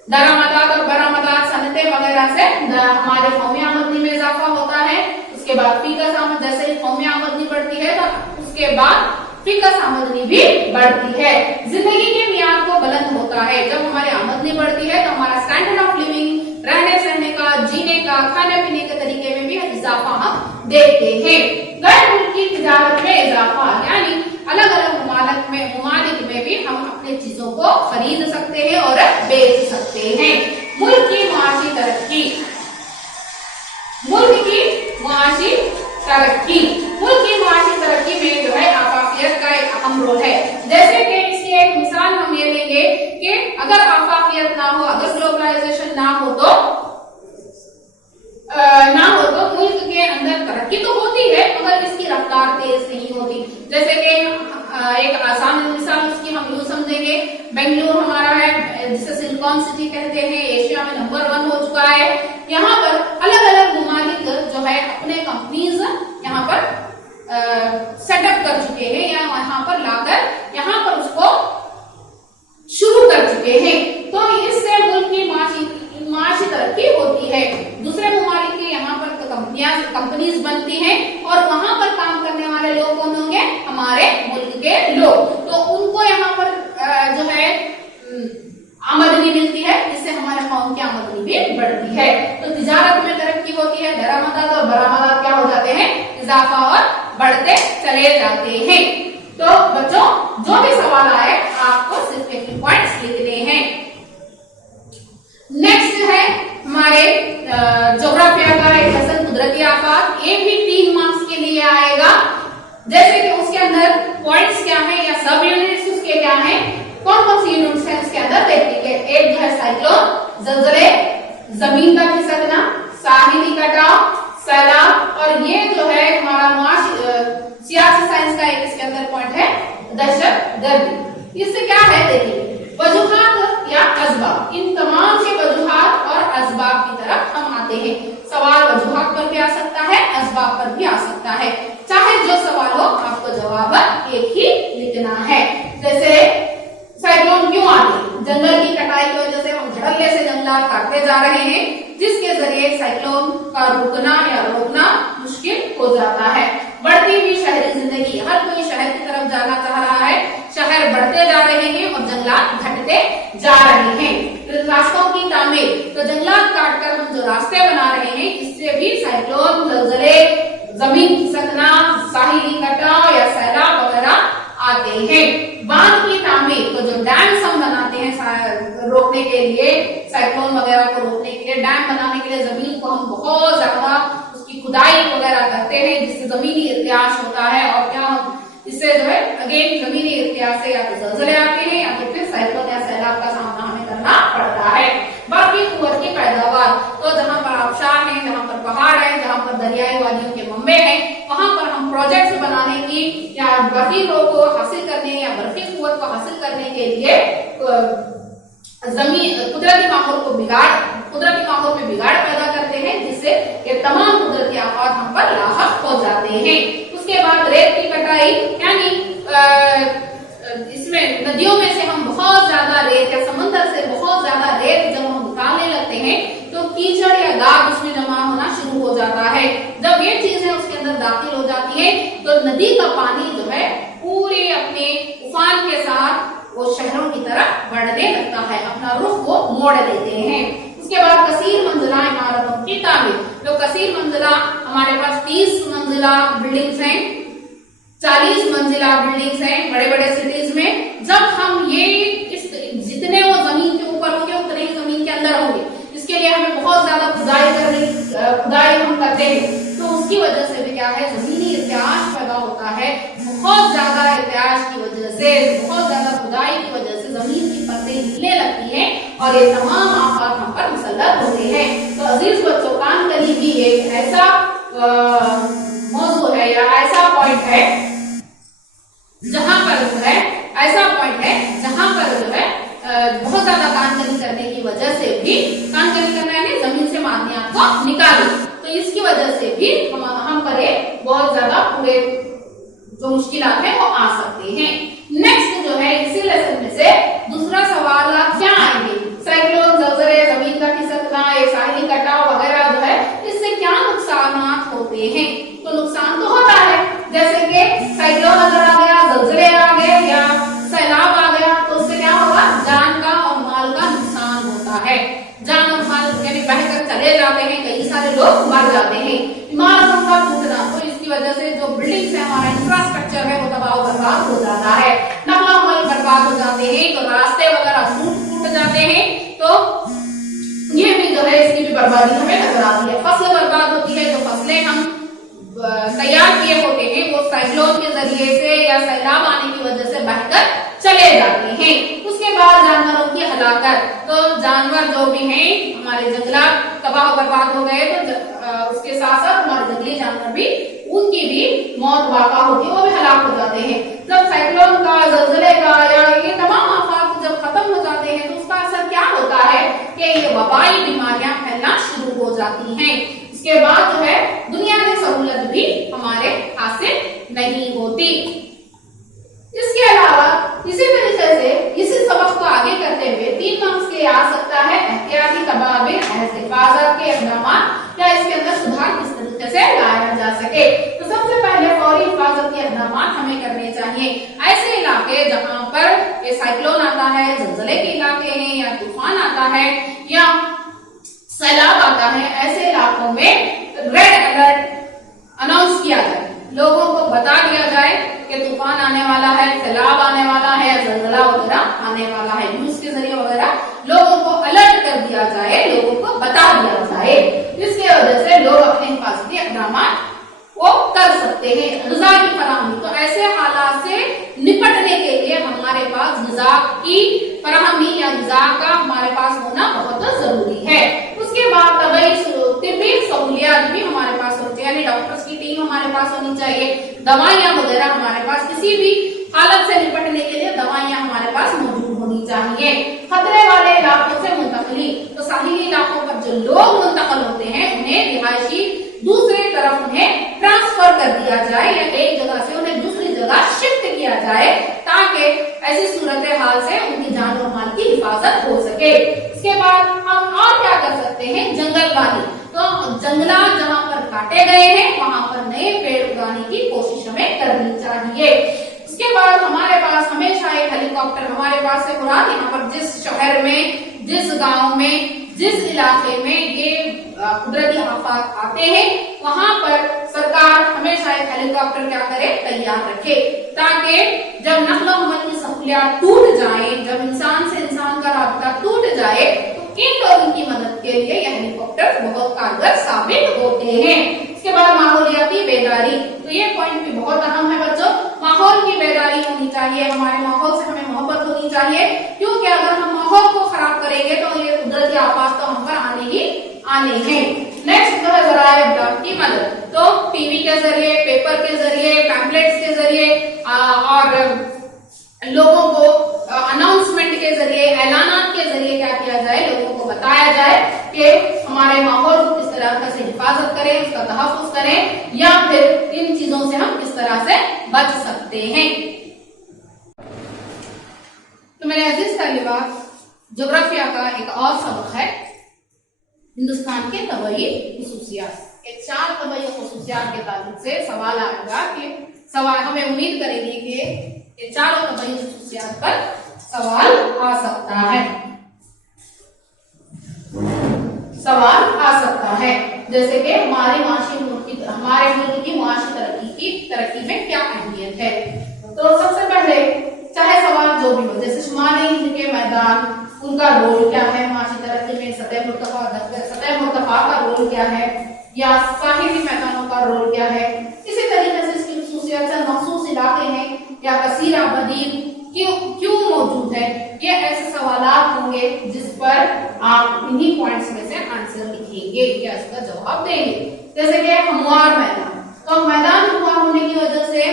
दरामदात और बरामदात, सनतें वगैरह से हमारे कौमी आमदनी में इजाफा होता है। उसके बाद फीकस आमद, जैसे कौमी आमदनी बढ़ती है तो उसके बाद फीकस आमदनी भी बढ़ती है। जिंदगी के मियार को बुलंद होता है। जब हमारी आमदनी बढ़ती है तो हमारा स्टैंडर्ड ऑफ लिविंग, रहने सहने का, जीने का, खाने पीने के तरीके में भी इजाफा हम देखते हैं। गैर मुल्की तिजारत में इजाफा, यानी अलग अलग ममालिक में भी हम अपने चीजों को खरीद सकते हैं और बेच सकते हैं। मुल्क की मुआशी तरक्की, मुल्क की मुआशी तरक्की, मुल्क की मुआशी तरक्की में जो है आफाकियत का एक अहम रोल है। जैसे कि इसकी एक मिसाल हम ये लेंगे कि अगर आफाकियत ना हो, अगर ग्लोबलाइजेशन ना हो तो मुल्क के अंदर तरक्की तो होती है मगर इसकी रफ्तार तेज नहीं होती। जैसे कि एक आसान मिसाल उसकी हम यूं समझेंगे, बेंगलुरु हमारा है जिसे सिलिकॉन सिटी कहते हैं, एशिया में नंबर 1 हो चुका है। यहाँ पर अलग अलग ममालिक जो है अपने कंपनीज यहाँ पर सेटअप कर चुके हैं या यहाँ पर लाकर यहाँ पर उसको शुरू कर चुके हैं। तो इससे मुल्क की माशी तरक्की होती है। दूसरे ममालिक की यहाँ पर कंपनीज बनती हैं और वहां पर काम करने वाले लोग कौन होंगे, हमारे मुल्क के लोग। तो उनको यहाँ पर जो है आमदनी मिलती है, जिससे हमारे कौम की आमदनी भी बढ़ती है। तो तिजारत में तरक्की होती है, दरामदात और बरामदात क्या हो जाते हैं, इजाफा और बढ़ते चले जाते हैं। तो बच्चों जो भी सवाल आए आपको सिर्फ एक पॉइंट्स लिखने हैं। नेक्स्ट है हमारे ज्योग्राफिया का एक लेसन कुदरती आफात, ये भी 3 मार्क्स के लिए आएगा। जैसे कि उसके अंदर पॉइंट्स क्या है या सब यूनिट्स उसके क्या है, कौन कौन सी यूनिट्स है उसके अंदर देखेंगे। एक जो है साइक्लोन, जलजले, जमीन का खिसकना, साहिली कटाव, सैलाब, और ये जो है हमारा सियासी साइंस का एक इसके अंदर पॉइंट है दहशतगर्दी। इससे क्या है देखिए, वजूहात या असबाब, इन तमाम से वजूहात और असबाब की तरफ हम आते हैं। सवाल वजूहात पर भी आ सकता है, असबाब पर भी आ सकता है, चाहे जो सवाल हो आपको जवाब एक ही लिखना है। जैसे साइक्लोन क्यों आते हैं, जंगल की कटाई की वजह से हम धड़ल्ले से जंगलात काटते जा रहे हैं, जिसके जरिए साइक्लोन का रुकना या रोकना मुश्किल हो जाता है। बढ़ती हुई शहरी जिंदगी, हर कोई शहर की तरफ जाना चाह रहा है, शहर बढ़ते जा रहे हैं और जंगलात घटते जा रहे हैं। रास्तों की तामीर, तो जंगलात काटकर हम जो रास्ते बना रहे हैं इससे भी साइक्लोन, जलजले, जमीन खिसकना, साहिली कटाव या सैलाब वगैरह आते हैं। बांध की तामीर, तो जो डैम्स हम बनाते हैं रोकने के लिए, साइक्लोन वगैरह को रोकने के लिए, डैम बनाने के लिए जमीन को हम बहुत ज्यादा उसकी खुदाई वगैरह करते हैं जिससे जमीनी इर्तियाश होता है और क्या इससे जो है अगेन जमीनी इर्तियाश से या तो जलजले आते हैं या तो फिर साइक्लोन या सैलाब का सामना हमें करना पड़ता है। बाकी कुंवर की पैदावार, तो जहाँ पर आबशार है, जहाँ पर पहाड़ है, जहाँ पर दरियाई वादियों के मंबे हैं, वहां पर हम प्रोजेक्ट्स बनाने की या बर्फी को हासिल करने या बर्फी कुंवर को हासिल करने के लिए जमीन कुदरती माहौल में बिगाड़ पैदा करते हैं जिससे ये तमाम कुदरती आफात हम पर लाहक हो जाते हैं। उसके बाद रेत की कटाई, यानी इसमें नदियों में से हम बहुत ज्यादा रेत या समंदर से बहुत ज्यादा रेत जब हम निकालने लगते हैं तो कीचड़ या दाग उसमें जमा होना शुरू हो जाता है। जब ये चीजें उसके अंदर दाखिल हो जाती है तो नदी का पानी जो है पूरे अपने उफान के साथ वो शहरों की तरफ बढ़ने लगता है, अपना रुख वो मोड़ लेते हैं। उसके बाद कसीर मंजिला इमारतों की तामीर, जो कसीर मंजिला हमारे पास 30 मंजिला बिल्डिंग्स हैं, 40 मंजिला बिल्डिंग्स हैं बड़े बड़े सिटीज में। जब हम ये जितने वो जमीन के ऊपर होंगे उतने ही जमीन के अंदर होंगे, इसके लिए हमें बहुत ज्यादा खुदाई हम करते हैं तो उसकी वजह से भी क्या है जमीनी इर्तियाश पैदा होता है। बहुत ज्यादा इर्तियाश की वजह से, बहुत ज्यादा खुदाई की वजह से जमीन की परतें हिलने लगती हैं और ये तमाम आफात हम पर मुसल्लत होते हैं। तो अजीज बच्चों, कान कली भी एक ऐसा मौजू है या ऐसा पॉइंट है जहां पर जो है बहुत ज्यादा कानकनी करने की वजह से भी, कानकनी करना यानी जमीन से मादनियात को निकालना, तो इसकी वजह से भी हम पर बहुत ज्यादा पूरे जो मुश्किलात है वो आ सकते हैं। नेक्स्ट जो है इसी लेसन में से दूसरा सवाल क्या आएंगे, साइक्लोन, जलजले, जमीन का खिसकना, ये साहिली कटाव वगैरह जो है इससे क्या नुकसान होते हैं। तो नुकसान तो होता है, जैसे कि साइक्लोन अगर आ गया, जलजले आ गए या सैलाब आ गया तो उससे क्या होगा, जान का और माल का नुकसान होता है। जान और माल यानी बहकर चले जाते हैं, कई सारे लोग मर जाते हैं। इमारतों का टूटना, तो इसकी वजह से जो बिल्डिंग्स है, हमारा इंफ्रास्ट्रक्चर है वो तबाह बर्बाद हो जाता है, नकल अमल बर्बाद हो जाते हैं, तो रास्ते वगैरह टूट जाते हैं, तो ये भी जो है इसकी भी बर्बादी हमें नजर आती है। फसल बर्बाद होती है, जो फसलें हम तैयार किए होते हैं वो साइक्लोन के जरिए से या सैलाब आने की वजह से बहकर चले जाते हैं। उसके बाद जानवरों की हलाकत, तो जानवर जो भी हैं हमारे जंगलात तबाह बर्बाद हो गए तो उसके साथ साथ हमारे जंगली जानवर भी, उनकी भी मौत वाक़ा होती है, वो भी हलाक हो जाते हैं। जब साइक्लोन का, जलजले का या ये तमाम आफात जब खत्म हो जाते हैं तो उसका असर क्या होता है कि ये वबाई बीमारियां फैलना शुरू हो जाती हैं। इसके बाद जो है दुनियावी सहूलत भी हमारे हाथ से नहीं होती। इसके अलावा इसी तरीके से इसी सबक को आगे करते हुए 3 मार्क्स के आ सकता है एहतियाती तदाबीर, हिफाजत के इक़दाम या इसके अंदर सुधार किस तरीके से लाया जा सके। तो सबसे पहले फौरी हिफाजत के इक़दाम हमें करने चाहिए। ऐसे इलाके जहां पर ये साइक्लोन आता है, जलजले के इलाके हैं या तूफान आता है या सैलाब आता है, ऐसे इलाकों में रेड अलर्ट अनाउंस किया जाए, लोगों को बता दिया जाए कि तूफान आने वाला है, सैलाब आने वाला है, जलजला वगैरह आने वाला है। न्यूज के जरिए वगैरह लोगों को अलर्ट कर दिया जाए, लोगों को बता दिया जाए, जिसकी वजह से लोग अपने हिफाजती इक़दाम वो कर सकते हैं। ग़िज़ा की फराहमी, तो ऐसे हालात से निपटने के लिए हमारे पास ग़िज़ा की फराहमी या ग़िज़ा का हमारे पास होना बहुत जरूरी है। उसके बाद तिब्बी सहूलियात भी हमारे पास होती है, यानी डॉक्टर्स की टीम हमारे पास होनी चाहिए, दवाइयां वगैरह हमारे पास, किसी भी हालत से निपटने के लिए दवाइयां हमारे पास मौजूद होनी चाहिए। खतरे वाले इलाकों से मुंतकली, तो साहिली इलाकों पर जो लोग मुंतकिल होते हैं उन्हें रिहायशी दूसरी तरफ उन्हें ट्रांसफर कर दिया जाए या एक जगह से उन्हें दूसरी जगह शिफ्ट किया जाए ताकि ऐसी सूरत हाल से उनकी जान और माल की हिफाजत हो सके। इसके बाद हम और क्या कर सकते हैं, जंगल बानी, तो जंगलात जहां पर काटे गए हैं वहां पर नए पेड़ उगाने की कोशिश हमें करनी चाहिए। उसके बाद हमारे पास हमेशा एक हेलीकॉप्टर हमारे पास है। मुराद यहाँ पर जिस शहर में, जिस गांव में, जिस इलाके में ये कुदरती आफत आते हैं वहां पर सरकार हमेशा एक हेलीकॉप्टर क्या करे, तैयार रखे, ताकि जब नक्ल हमल की सहूलियात टूट जाए, जब इंसान से इंसान का राब्ता टूट जाए तो इन लोगों की मदद के लिए यह हेलीकॉप्टर बहुत कारगर साबित होते हैं। इसके बाद माहौलियाती बेदारी, तो ये पॉइंट भी बहुत अहम है बच्चों। माहौल की बेदारी होनी चाहिए, हमारे माहौल से हमें मोहब्बत होनी चाहिए, क्योंकि अगर हम माहौल को खराब करेंगे तो ये कुदरती आफत तो हम पर आने हैं। नेक्स्ट जो है जराए इब्लाग की मदद, तो टीवी के जरिए, पेपर के जरिए, पैम्पलेट्स के जरिए और लोगों को अनाउंसमेंट के जरिए, ऐलानात के जरिए क्या किया जाए, लोगों को बताया जाए कि हमारे माहौल को किस तरह से हिफाजत करें, उसका तहफ़्फ़ुज़ करें, या फिर इन चीजों से हम किस तरह से बच सकते हैं। तो मेरे अजीज तलिबात, ज्योग्राफिया का एक और सबक है हिंदुस्तान के तबई खुसूसियात। ये 4 तबई खुसूसियात के ताल्लुक से सवाल आएगा कि हमें उम्मीद करेंगे कि ये 4 तबई खुसूसियात पर सवाल आ सकता है। जैसे कि हमारे मुल्क की मुआशी तरक्की में क्या अहमियत है। तो सबसे पहले चाहे सवाल जो भी हो, जैसे शुमाली हिंद के मैदान, उनका रोल क्या है माशी तरक्की में, सतह मुर्तफा का रोल क्या है, या साहिली मैदानों का रोल क्या है। इसी तरीके से इसकी खुसूसियत से मखसूस इलाके हैं या कसीर आबादी क्यों मौजूद है, ये ऐसे सवालात होंगे जिस पर आप इन्हीं पॉइंट्स में से आंसर लिखेंगे या इसका जवाब देंगे। जैसे कि हमवार मैदान, तो मैदान हमवार होने की वजह से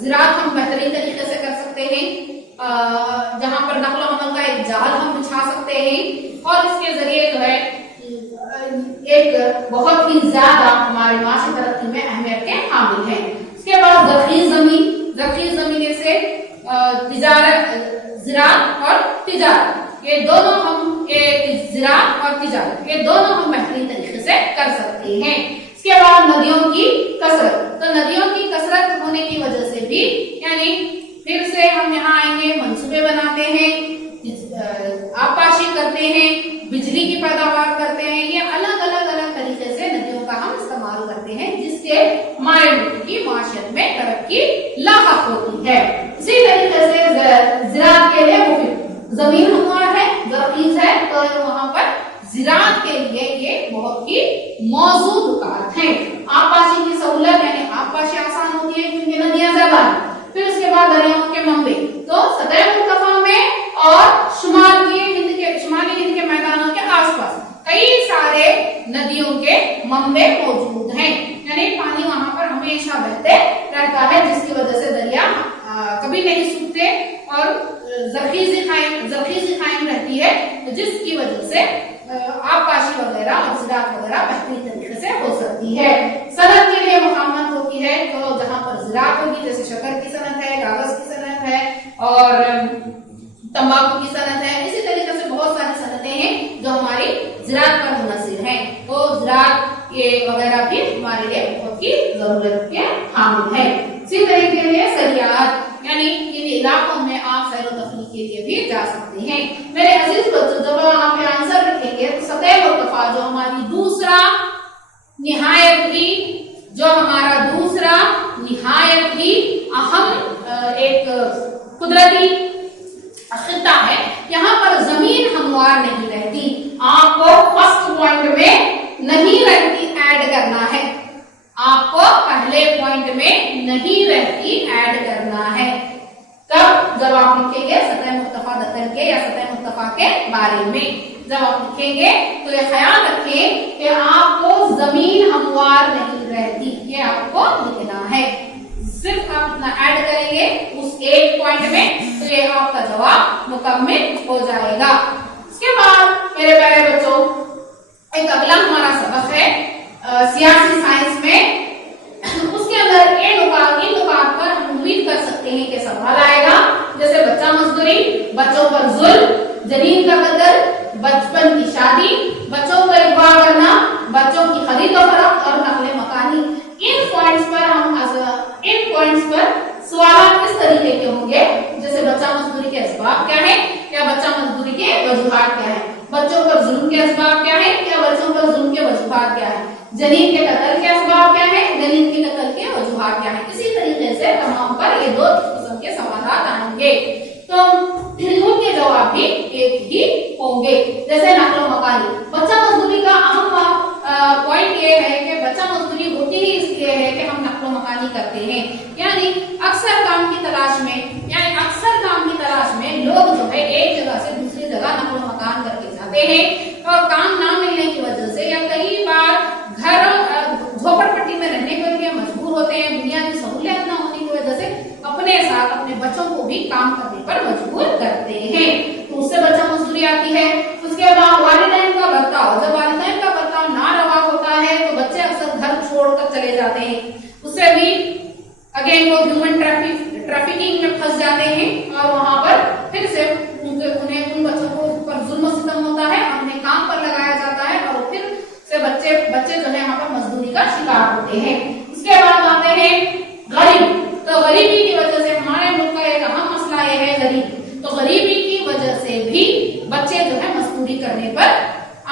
ज़राअत हम बेहतरीन तरीके से कर सकते हैं, जहां पर नक़्ल हमल का एक जाल हम बिछा सकते हैं और इसके जरिए जो है एक बहुत ही ज्यादा हमारे माशी तरक्की में अहमियत के हामिल है। इसके बाद ज़रख़ीज़ ज़मीन से ज़राअत और तिजारत, ये दोनों हम बेहतरीन तरीके से कर सकते हैं। इसके बाद नदियों की कसरत, तो नदियों की कसरत होने की वजह से भी, यानी फिर से हम यहाँ आएंगे, मंसूबे बनाते हैं, आबपाशी करते हैं, बिजली की पैदावार करते हैं, ये अलग अलग तरीके से नदियों का हम इस्तेमाल करते हैं, जिससे हमारे मुल्क की माशियत में तरक्की लाहक होती है। इसी तरीके से ज़राअत के लिए मुफीद जमीन हमवार है, ज़रख़ीज़ है, तो वहां पर ज़राअत के लिए ये बहुत ही मौजूद नुकात हैं। आबपाशी की सहूलत, यानी आबपाशी आसान होती है क्योंकि नदियां ज्यादा हैं। फिर उसके बाद दरियाओं के मंबे, तो सतह मुर्तफा में और शुमाली हिंद के मैदानों के आसपास कई सारे नदियों के मंबे मौजूद हैं, यानी पानी वहां पर हमेशा बहते रहता है, जिसकी वजह से दरिया कभी नहीं सूखते और ज़रख़ीज़ी कायम रहती है, तो जिसकी वजह से आबपाशी वगैरह और ज़राअत वगैरह बेहतरीन तरीके से हो सकती है। सनत के लिए मुकामत होती है, तो जहां पर ज़राअत होगी, जैसे शक्कर की सनत है, कागज की सनत है और तंबाकू की सनत है, इसी तरीके से बहुत सारी सनतें हैं जो हमारी ज़राअत पर मुनहसिर हैं। तो ज़राअत ये वगैरह भी हमारे लिए बहुत ही जरूरत के हामिल है। इसी तरीके से सयाहत, यानी इन इलाकों में आप सैर व तफरीह के लिए भी जा सकते हैं। मेरे अजीज बच्चों, जब आप ये आंसर लिखेंगे तो सतह मुर्तफा जो हमारी दूसरा निहायत ही अहम एक कुदरती खित्ता है, यहाँ पर जमीन हमवार नहीं रहती, आपको फर्स्ट पॉइंट में नहीं रहती ऐड करना है, आपको पहले पॉइंट में नहीं रहती ऐड करना है। कब? जब आप लिखेंगे सतह मुर्तफा दक्कन के या सतह मुर्तफा के बारे में, जब आप लिखेंगे तो ये ख्याल रखें कि आपको जमीन हमवार नहीं रहती, ये आपको लिखना है। सिर्फ आप इतना ऐड करेंगे उस एक पॉइंट में, तो ये आपका जवाब मुकम्मल हो जाएगा। इसके बाद मेरे प्यारे बच्चों, एक अगला हमारा सबक है सियासी साइंस में, उसके अंदर इन नुकात पर हम उम्मीद कर सकते हैं कि सवाल आएगा, जैसे बच्चा मजदूरी, बच्चों पर जुल्म, जनीन का कत्ल, बचपन की शादी, बच्चों वजूहात क्या है, बच्चों पर जुल्म के असबाब क्या है या बच्चों पर जुल्म के वजूहात क्या है, जनीन के कत्ल के असबाब क्या है, जनीन के कत्ल के वजूहात क्या है। इसी तरीके से तमाम पर ये दो किस्म के सवाल आएंगे, तो उनके जवाब भी एक ही होंगे। जैसे नकलो मकानी, बच्चा मजदूरी का अहम पॉइंट ये है कि बच्चा मजदूरी होती ही इसलिए है कि हम नकलो मकानी करते हैं, यानी अक्सर काम की तलाश में लोग जो है एक जगह से दूसरी जगह नकलो मकान करके जाते हैं, और काम ना मिलने की वजह से या कई बार घर झोपड़पट्टी में रहने के लिए मजबूर होते हैं, बुनियादी सहूलियत ना होने की वजह से अपने साथ अपने बच्चों को भी काम करने पर मजबूर करते हैं, तो उससे बच्चा मजदूरी आती है। उसके बाद वालिदैन का बर्ताव, जब वालिदैन का बर्ताव नारवा होता है तो बच्चे अक्सर घर छोड़कर चले जाते हैं, उससे भी अगेन वो ह्यूमन ट्रैफिकिंग में फंस जाते हैं, और वहां पर फिर से उन्हें उन बच्चों को पर जुल्म सितम होता है, उन्हें काम पर लगाया जाता है, और फिर से बच्चे जो है यहाँ पर मजदूरी का शिकार होते हैं। उसके बाद आते हैं गरीब, तो गरीबी की वजह से हमारे मुल्क का एक अहम मसला ये है गरीबी, तो गरीबी की वजह से भी बच्चे जो है मजदूरी करने पर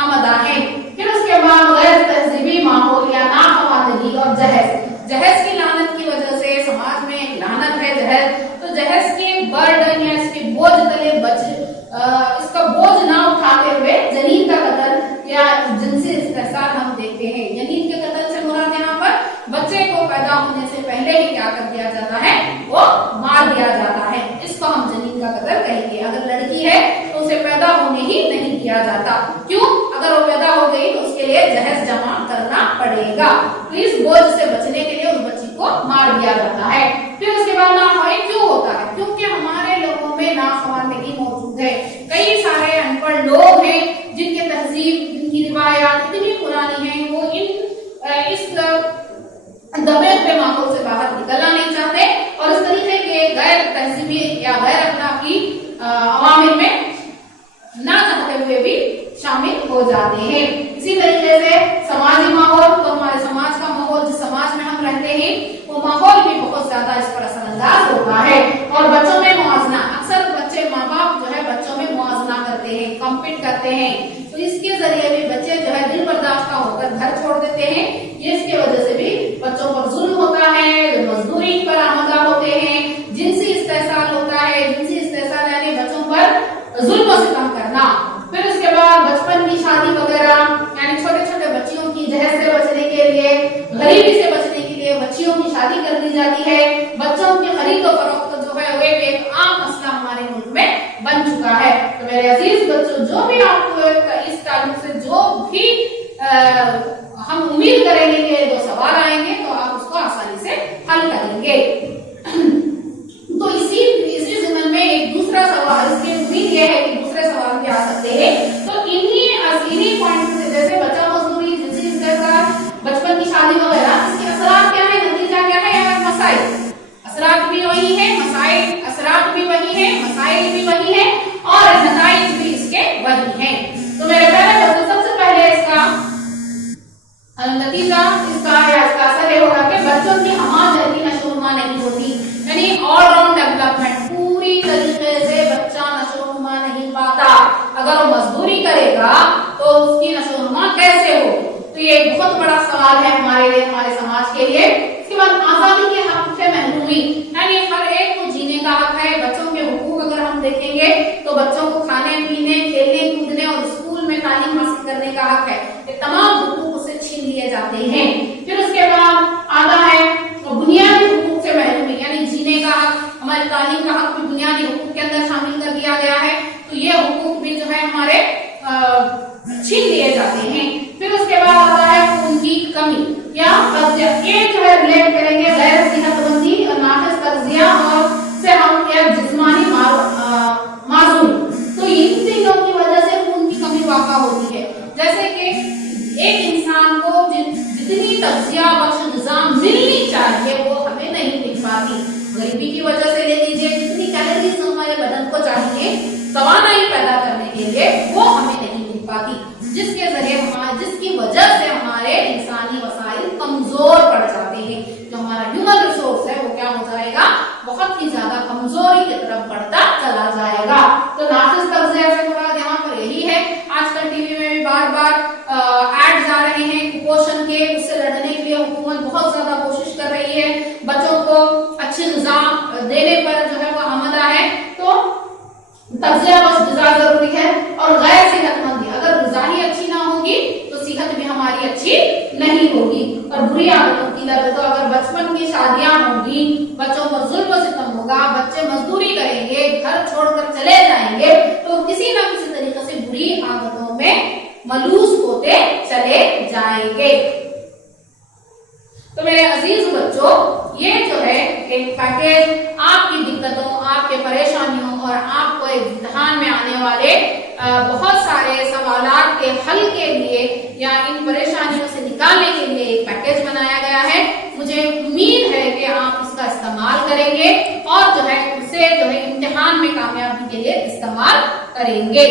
आमदा है। फिर उसके बाद गैर तहजीबी माहौल या नाखवानगी और जहेज की लानत की वजह से समाज में एक लानत है जहेज, तो जहेज के बर्डन या इसके बोझ तले इसका बोझ ना उठाते हुए जनीन का कत्ल या जिनसी इस्तेहसाल हम देखते हैं। जनीन के कत्ल से मुराद यहाँ पर बच्चे को पैदा होने से पहले ही क्या कर दिया जाता है, वो मार दिया जाता है, इसको हम जनीन का कत्ल कहेंगे। अगर लड़की है तो उसे पैदा होने ही नहीं दिया जाता, क्यों? अगर वो पैदा हो गई तो उसके लिए जहेज जमा करना पड़ेगा, तो इस बोझ से बचने के लिए उस बच्ची को मार दिया जाता है। फिर उसके बाद नाखवानी क्यों होता है? क्योंकि हमारे लोगों में नाखवानगी मौजूद है, कई सारे अनपढ़ लोग हैं जिनकी तहजीब, जिनकी रिवायात इतनी पुरानी है, वो इस दबे हुए माहौल से बाहर निकलना नहीं चाहते, और इस तरीके के गैर तहजीबी या गैर अखलाकी अवामिल में ना चाहते हुए भी शामिल हो जाते हैं। इसी तरीके से समाजी माहौल, तो हमारे समाज का माहौल, जिस समाज में हम रहते हैं वो माहौल भी बहुत ज्यादा इस पर असरअंदाज होता है, और बच्चों में मुआवजा, अक्सर बच्चे माँ बाप जो है बच्चों में मुआवजा करते हैं, कॉम्पीट करते हैं, तो इसके जरिए भी बच्चे जो है दिल बर्दाश्त होकर घर छोड़ देते हैं। ये इसके वजह से भी बच्चों पर जुल्म होता है, मजदूरी पर आमदा होते हैं, जिनसी इस्तेहसाल होता है, जिनसी इस्तेहसाल यानी बच्चों पर जुल्म सितम करना। फिर उसके बाद बचपन की शादी वगैरह, यानी छोटे छोटे बच्चियों की जहेज से बचने के लिए, गरीबी से बचने के लिए बच्चियों की शादी कर दी जाती है। बच्चों की खरीद और फरोख्त जो है वो एक आम मसला हमारे मुल्क में बन चुका है। तो मेरे अजीज बच्चों, जो भी आपको इस ताल्लुक से जो भी हम उम्मीद करेंगे कि जो सवाल आएंगे तो आप उसको आसानी से हल करेंगे। तो इसी ज़िम्मन में एक दूसरा सवाल, इसकी उम्मीद यह है कि दूसरे सवाल भी आ सकते हैं, तो इन्हीं पॉइंट से, जैसे बच्चा मजदूरी, जिनसी इस्तेहसाल, बचपन की शादी वगैरह, इसके असरात क्या है, नतीजा क्या है, या मसाइल? असरात भी वही है, मसाइल, असरात भी वही है, मसाइल भी वही है, और नताइज भी इसके वही हैं। तो मेरे प्यारे बच्चों, सबसे पहले इसका नतीजा इसका या इसका असर ये होगा कि बच्चों की हमाम जल्दी नशोनुमा नहीं होती, यानी ऑलराउंड डेवलपमेंट, पूरी तरीके से बच्चा नशोनुमा नहीं पाता। अगर वो मजदूरी करेगा तो उसकी नशोनुमा कैसे हो? तो ये एक बहुत बड़ा सवाल है हमारे लिए, हमारे समाज के लिए। इसके बाद आजादी के हक से महरूमी, यानी हर एक को जीने का हक है। बच्चों के हुकूक अगर हम देखेंगे तो बच्चों को खाने पीने, खेलने कूदने और स्कूल में तालीम हासिल करने का हक है, ये तमाम हुकूक उससे छीन लिए जाते हैं। फिर उसके बाद आता है बुनियादी हुकूक से महरूमी, यानी जीने का हक, हमारे तालीम का हक भी बुनियादी हुकूक के अंदर शामिल कर दिया गया है, तो ये हुकूक भी जो है हमारे छीन लिए जाते हैं। फिर उसके बाद आता है खून की कमी या तग़ज़िया, ये जो है रिलेट करेंगे गैर सेहतमंदी और नाक़िस तग़ज़िया और से हम या जिस्मानी माजूरी, तो इन तीनों की वजह से खून की कमी वाक़ा होती है। जैसे कि एक इंसान को जितनी तग़ज़िया बख्श निज़ाम मिलनी चाहिए वो हमें नहीं मिल पाती, गरीबी की वजह से ले लीजिए, जितनी कैलोरीज हमारे बदन को चाहिए तवानाई पैदा करने के लिए वो हमें नहीं मिल पाती, जिसके जरिए जिसकी वजह से हमारे इंसानी वसाइल कमजोर पड़ जाते हैं। जो हमारा ह्यूमन रिसोर्स है वो क्या हो जाएगा, बहुत ही ज्यादा कमजोरी की तरफ बढ़ता चला जाएगा। तो नाक़िस तग़ज़िया से मुराद यहाँ पर तगज़िया बख्श ग़िज़ा जरूरी है, और गैर सेहतमंद, अगर ग़िज़ा ही अच्छी ना होगी तो सेहत भी हमारी अच्छी नहीं होगी। और बुरी आदतों की लत, तो अगर बचपन की शादियां होंगी, बच्चों पर जुल्म सितम होगा, बच्चे मजदूरी करेंगे, घर छोड़कर चले जाएंगे, तो किसी ना किसी तरीके से बुरी आदतों में मलूस होते चले जाएंगे। तो मेरे अजीज बच्चों, ये जो है एक पैकेज आपकी दिक्कतों, आपके परेशानियों और आपको इम्तिहान में आने वाले बहुत सारे सवालात के हल के लिए या इन परेशानियों से निकालने के लिए एक पैकेज बनाया गया है। मुझे उम्मीद है कि आप इसका इस्तेमाल करेंगे और जो है उसे जो है इम्तिहान में कामयाबी के लिए इस्तेमाल करेंगे।